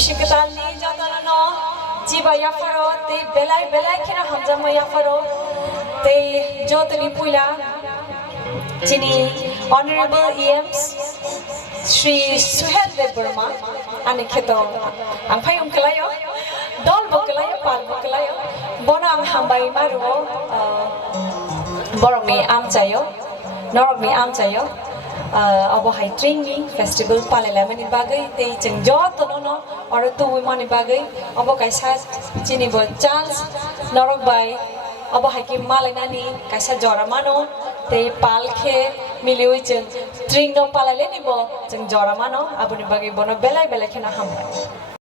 Bishikatalni Jadalano, Jiba Yafaro, the Belai Kina Hamzama Yafaro, the Jotani Pula, Chini, Honorable EMs, Sri Suhel Burma, Aniketo, Ampayum Kalayo, Dol Bokalayo, Pal Bokalayo, Bonam Hambai Maru, Borok mi amchayo, norok mi amchayo, abo hai tringi festival palala mani bagai tei jengjot tono or tu mani bagai abo kaisa chini bo chance norok bai abo hai ki malinani kaisa jora mano tei palkhe milioi jeng tring no palale ni bo jeng jora mano abo ni bagai bono belai khena hambai.